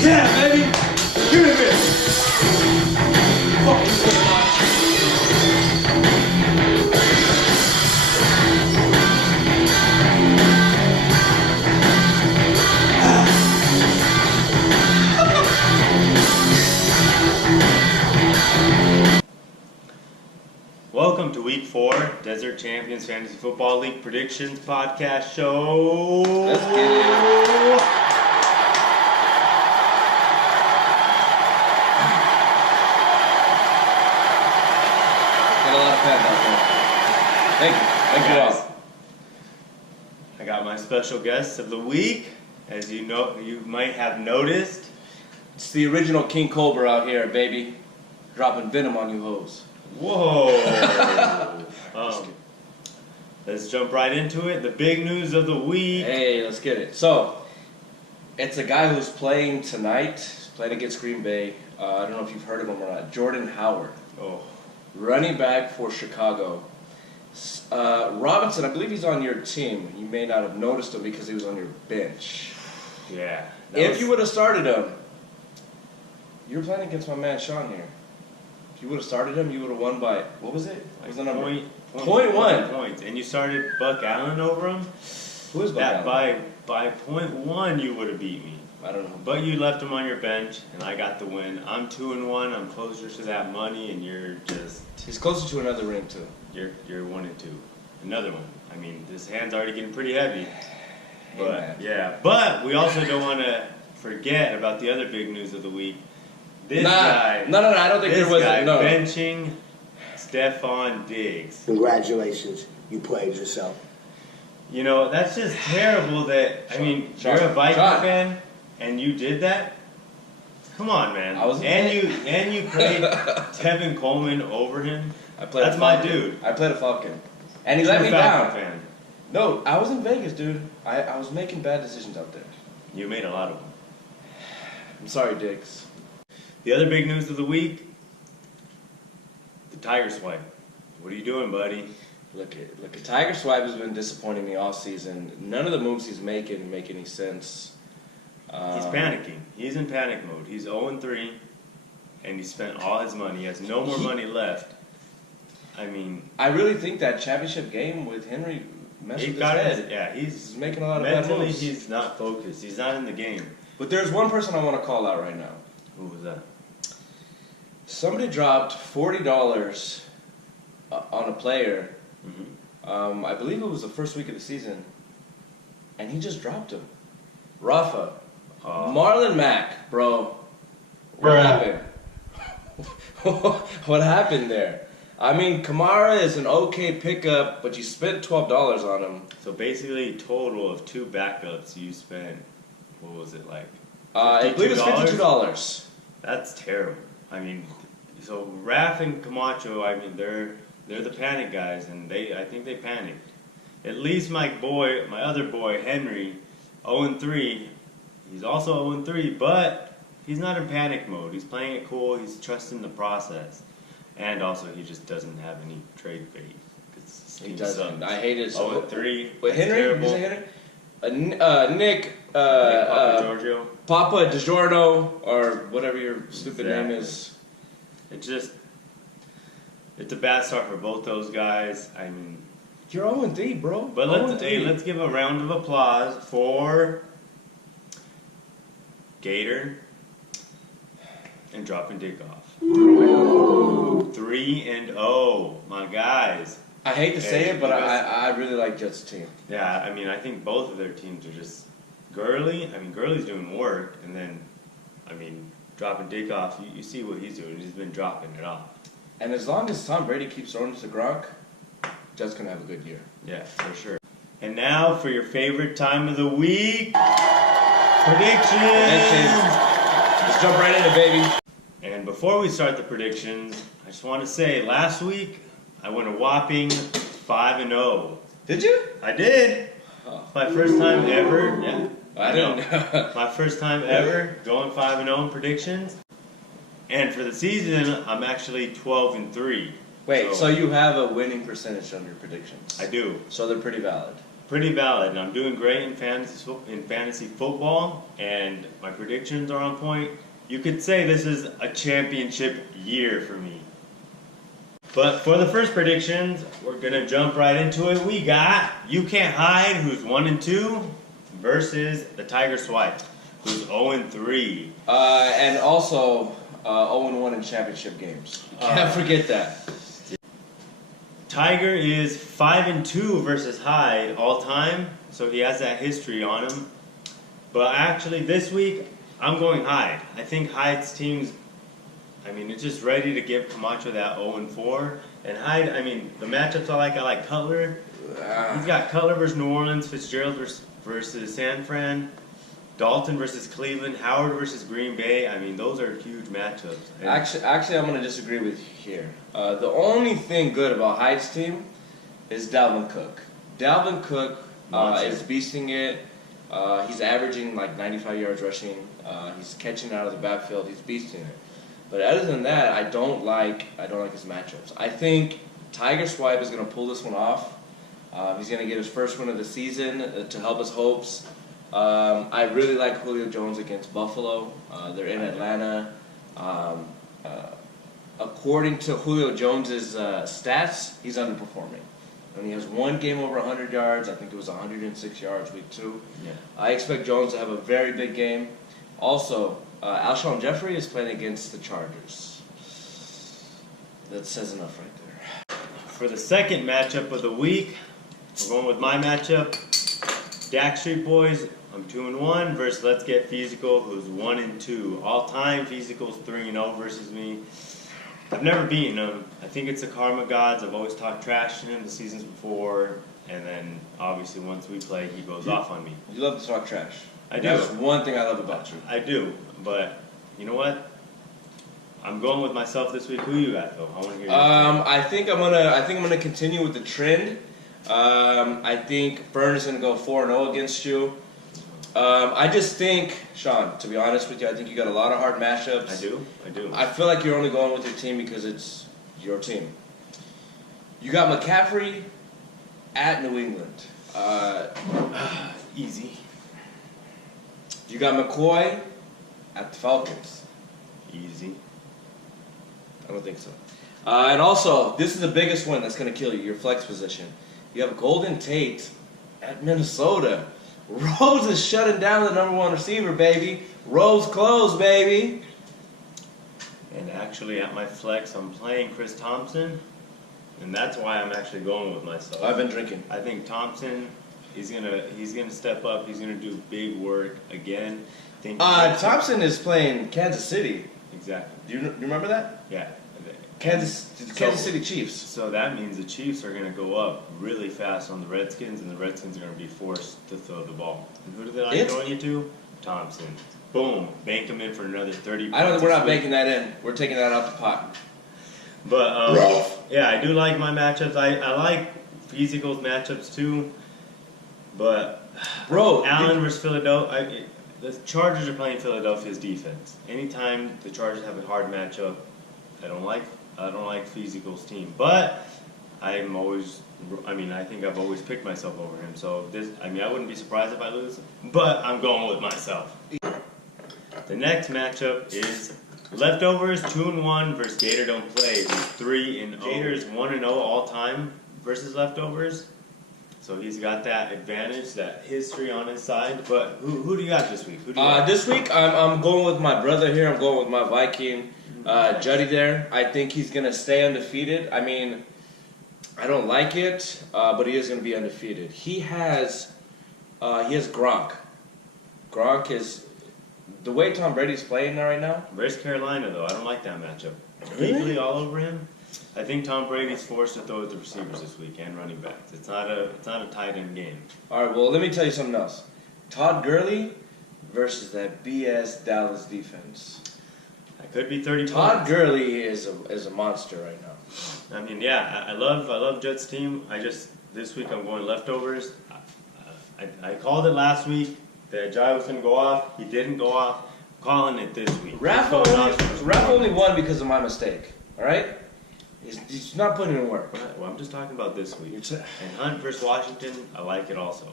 Yeah, baby! Give me this! Fuck you so much. Welcome to Week 4, Desert Champions Fantasy Football League Predictions Podcast Show. Let's get it. Got a lot of fans out there. Thank you. Thank you all. I got my special guest of the week. As you know, you might have noticed. It's the original King Cobra out here, baby. Dropping venom on you hoes. Whoa! Let's jump right into it. The big news of the week. Hey, let's get it. So, it's a guy who's playing tonight. He's playing against Green Bay. I don't know if you've heard of him or not. Jordan Howard. Oh. Running back for Chicago. Robinson, I believe he's on your team. You may not have noticed him because he was on your bench. Yeah. If you would have started him, you were playing against my man Sean here. If you would have started him, you would have won by, what was it? What was the number? Point one. Points. And you started Buck Allen over him? Who is Buck Allen? By .1, you would have beat me. I don't know. But you left him on your bench, and I got the win. I'm 2-1. I'm closer to that money, and you're just... He's closer to another ring, too. You're 1-2. Another one. I mean, this hand's already getting pretty heavy. But, yeah. But we also don't want to forget about the other big news of the week. This guy... No, I don't think there was... No. benching Stephon Diggs. Congratulations. You played yourself. You know, that's just terrible that... I mean, you're a Viking fan, and you did that? Come on, man. And you played Tevin Coleman over him? That's my dude. I played a Falcon. And he let me down. Fan. No, I was in Vegas, dude. I was making bad decisions out there. You made a lot of them. I'm sorry, Diggs. The other big news of the week, the Tiger Swipe. What are you doing, buddy? Look at Tiger Swipe has been disappointing me all season. None of the moves he's making make any sense. He's panicking. He's in panic mode. He's 0-3, and he spent all his money. He has no more money left. I mean... I really think that championship game with Henry messed with his head. Yeah, he's making a lot of bad moves. Mentally, he's not focused. He's not in the game. But there's one person I want to call out right now. Who was that? Somebody dropped $40 on a player. Mm-hmm. I believe it was the first week of the season, and he just dropped him. Rafa, Marlon Mack, bro. What happened? What happened there? I mean, Kamara is an okay pickup, but you spent $12 on him. So basically, total of 2 backups, you spent, what was it like? I believe it was $52. That's terrible. I mean, so Raph and Camacho, I mean, they're the panic guys, and I think they panicked. At least my other boy, Henry, 0-3. He's also 0-3, but he's not in panic mode. He's playing it cool. He's trusting the process. And also, he just doesn't have any trade faith. He doesn't. I hate it. 0-3. Wait, Henry? Terrible. Did you say Henry? Nick Giorgio. Papa DiGiorno, or whatever your stupid name is. It's a bad start for both those guys. I mean... You're 0-3, bro. But let's give a round of applause for Gator and dropping Dick off. 3-0, my guys. I hate to say it, but I really like Jets' team. Yeah, I mean, I think both of their teams are just... Gurley's doing work, and then, I mean, dropping Dick off, you see what he's doing. He's been dropping it off. And as long as Tom Brady keeps throwing to Gronk, Jets going to have a good year. Yeah, for sure. And now for your favorite time of the week, predictions. Let's jump right into it, baby. And before we start the predictions, I just want to say, last week, I went a whopping 5-0. Did you? I did. Oh. My first time ever. Yeah. I know. My first time ever going 5-0 in predictions. And for the season, I'm actually 12-3. Wait, so you have a winning percentage on your predictions? I do. So they're pretty valid. pretty valid. And I'm doing great in fantasy football, and my predictions are on point. You could say this is a championship year for me. But for the first predictions, we're going to jump right into it. We got You Can't Hide, who's 1-2, versus the Tiger Swipe, who's 0-3. And also 0-1 in championship games. You can't forget that. Tiger is 5-2 versus Hyde all time, so he has that history on him. But actually, this week, I'm going Hyde. I think Hyde's team's, it's just ready to give Camacho that 0-4. And Hyde, the matchups I like Cutler. He's got Cutler versus New Orleans, Fitzgerald versus San Fran, Dalton versus Cleveland, Howard versus Green Bay. Those are huge matchups. And Actually, I'm going to disagree with you here. The only thing good about Hyde's team is Dalvin Cook. Dalvin Cook is beasting it. He's averaging like 95 yards rushing. He's catching out of the backfield. He's beasting it. But other than that, I don't like his matchups. I think Tiger Swipe is going to pull this one off. He's going to get his first win of the season to help his hopes. I really like Julio Jones against Buffalo. They're in Atlanta. According to Julio Jones' stats, he's underperforming. And he has one game over 100 yards. I think it was 106 yards week 2. Yeah. I expect Jones to have a very big game. Also, Alshon Jeffrey is playing against the Chargers. That says enough right there. For the second matchup of the week, we're going with my matchup. Dak Street Boys, I'm 2-1 versus Let's Get Physical, who's 1-2. All-time Physical's 3-0 versus me. I've never beaten him. I think it's the karma gods. I've always talked trash to him the seasons before, and then obviously once we play, he goes off on me. You love to talk trash. I do. That's one thing I love about you. I do, but you know what? I'm going with myself this week. Who you got though? I want to hear. I think I'm gonna continue with the trend. I think Fern is gonna go 4-0 against you. I just think, Sean, to be honest with you, I think you got a lot of hard matchups. I do. I feel like you're only going with your team because it's your team. You got McCaffrey at New England. Easy. You got McCoy at the Falcons. Easy. I don't think so. And also, this is the biggest one that's going to kill you, your flex position. You have Golden Tate at Minnesota. Rose is shutting down the number 1 receiver, baby. Rose closed, baby. And actually, at my flex, I'm playing Chris Thompson, and that's why I'm actually going with myself. I've been drinking. I think Thompson, he's gonna step up. He's gonna do big work again. Thompson is playing Kansas City. Exactly. Do you remember that? Yeah. Kansas City Chiefs. So that means the Chiefs are going to go up really fast on the Redskins, and the Redskins are going to be forced to throw the ball. And who did I throw you to? Thompson. Boom. Bank him in for another 30 points. We're not banking that in. We're taking that out the pot. But, yeah, I do like my matchups. I like Physical's matchups too. But, Allen versus Philadelphia. The Chargers are playing Philadelphia's defense. Anytime the Chargers have a hard matchup, I don't like Physical's team, but I think I've always picked myself over him. So I wouldn't be surprised if I lose, but I'm going with myself. The next matchup is Leftovers 2-1 versus Gator Don't Play, who's 3-0. Gator's 1-0 all time versus Leftovers, so he's got that advantage, that history on his side. But who do you got this week? This week I'm going with my brother here. I'm going with my Viking. Juddy there. I think he's going to stay undefeated. I don't like it, but he is going to be undefeated. He has Gronk. Gronk is the way Tom Brady's playing now right now. Where's Carolina though? I don't like that matchup. Really? Equally all over him. I think Tom Brady's forced to throw at the receivers this week and running backs. It's not a tight end game. All right. Well, let me tell you something else. Todd Gurley versus that BS Dallas defense. That could be 30 Todd points. Gurley is a monster right now. I love Jets team. This week I'm going Leftovers. I called it last week that Jai was going to go off. He didn't go off. I'm calling it this week. Raph only won because of my mistake. All right. He's not putting in work. Well, I'm just talking about this week. It's- And Hunt versus Washington, I like it also.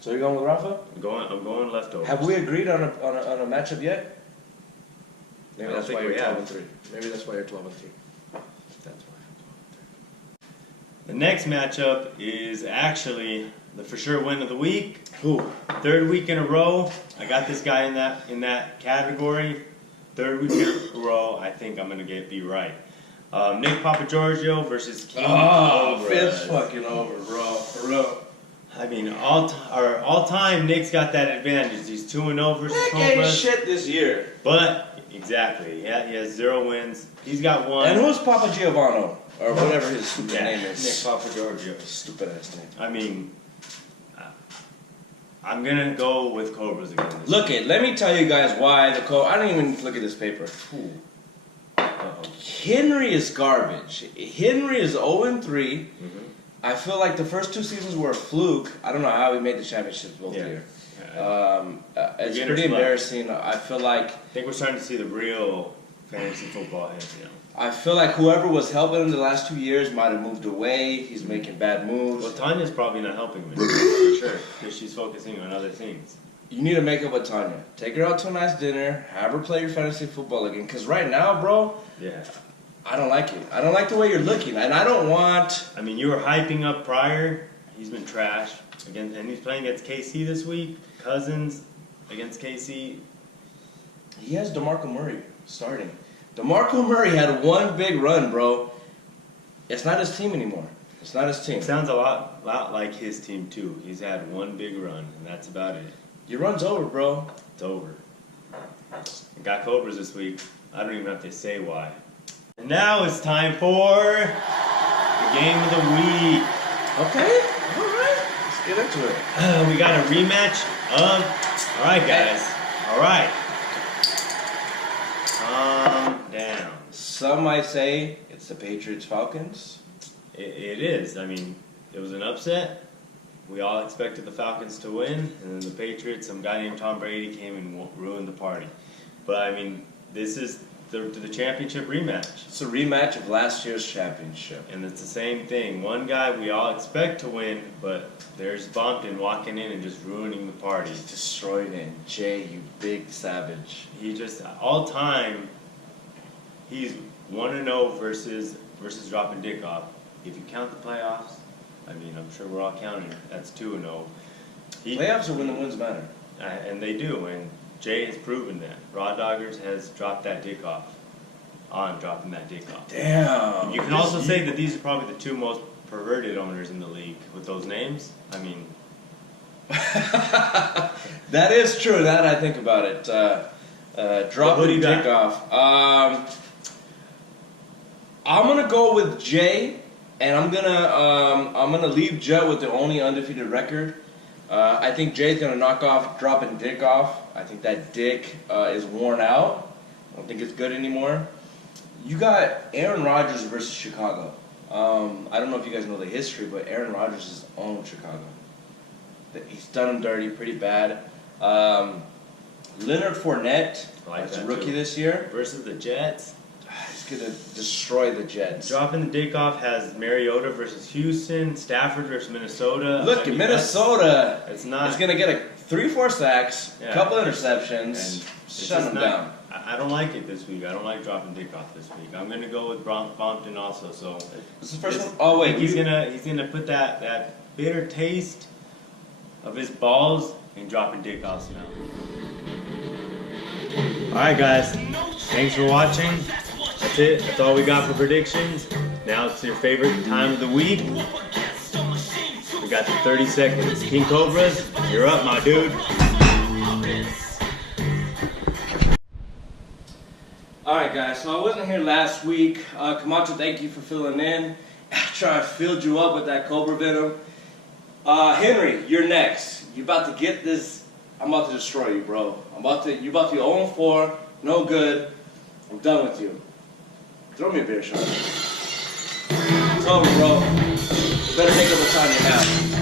So you're going with Rafa? I'm going leftovers. Have we agreed on a matchup yet? Maybe I don't that's think why you're we 12 have. and 3. Maybe that's why you're 12 and 3. That's why. The next matchup is actually the for sure win of the week. Who? Third week in a row. I got this guy in that category. Third week in a row. I think I'm gonna be right. Nick Papagiorgio versus King Cobras. It's fucking over, bro. For real. I mean, all time, Nick's got that advantage. He's 2-0 versus Nick ain't Cobras. shit this year. But exactly, yeah, he has 0 wins. He's got 1. And who's Papa Giovanni? Or whatever his stupid name Nick is. Papagiorgio. Stupid ass name. I mean, I'm gonna go with Cobras again. Let me tell you guys why the I don't even look at this paper. Henry is garbage. Henry is 0-3. I feel like the first 2 seasons were a fluke. I don't know how he made the championships both years. It's pretty embarrassing. I feel like I think we're starting to see the real fantasy football hit, you know. I feel like whoever was helping him the last 2 years might have moved away. He's making bad moves. Well, Tanya's probably not helping me, for sure, because she's focusing on other things. You need to make up with Tanya. Take her out to a nice dinner. Have her play your fantasy football again. Because right now, bro, Yeah. I don't like it. I don't like the way you're looking. And I don't want... I mean, you were hyping up Pryor. He's been trash. Again, and he's playing against KC this week. Cousins against KC. He has DeMarco Murray starting. DeMarco Murray had one big run, bro. It's not his team anymore. It's not his team. It sounds a lot like his team, too. He's had one big run, and that's about it. Your run's over, bro. It's over. I got Cobras this week. I don't even have to say why. And now it's time for the game of the week. Okay. All right. Let's get into it. We got a rematch of... All right, guys. All right. Calm down. Some might say it's the Patriots-Falcons. It is. I mean, it was an upset. We all expected the Falcons to win, and then the Patriots, some guy named Tom Brady came and ruined the party. But, I mean, this is the championship rematch. It's a rematch of last year's championship. And it's the same thing. One guy we all expect to win, but there's Bompton walking in and just ruining the party. He's destroyed it. Jay, you big savage. He just, all time, he's 1-0 versus dropping dick off. If you count the playoffs, I mean, I'm sure we're all counting it. That's 2-0. Playoffs are when the wins matter. And they do, and Jay has proven that. Raw Doggers has dropped that dick off. Dropping that dick off. Damn. You can also say that these are probably the 2 most perverted owners in the league with those names. I mean... That is true, now that I think about it. Dropping dick off. I'm going to go with Jay. And I'm gonna leave Jet with the only undefeated record. I think Jay's gonna knock off dropping dick off. I think that dick is worn out. I don't think it's good anymore. You got Aaron Rodgers versus Chicago. I don't know if you guys know the history, but Aaron Rodgers has owned Chicago. He's done them dirty pretty bad. Leonard Fournette, as a rookie this year, versus the Jets. He's going to destroy the Jets. Dropping the dick off has Mariota versus Houston, Stafford versus Minnesota. Look, in Minnesota, it's going to get 3-4 sacks, a couple interceptions, shut them down. I don't like it this week. I don't like dropping dick off this week. I'm going to go with Bompton also. So this is the first one? Oh, wait. He's gonna put that bitter taste of his balls in dropping dick off now. All right, guys. Thanks for watching. That's it. That's all we got for predictions. Now it's your favorite time of the week. We got the 30 seconds. King Cobras, you're up, my dude. Alright, guys. So I wasn't here last week. Camacho, thank you for filling in. After I filled you up with that Cobra venom. Henry, you're next. You about to get this. I'm about to destroy you, bro. You about to be 0-4. No good. I'm done with you. Throw me a beer shot. It's over, bro. You better make up with Tanya now.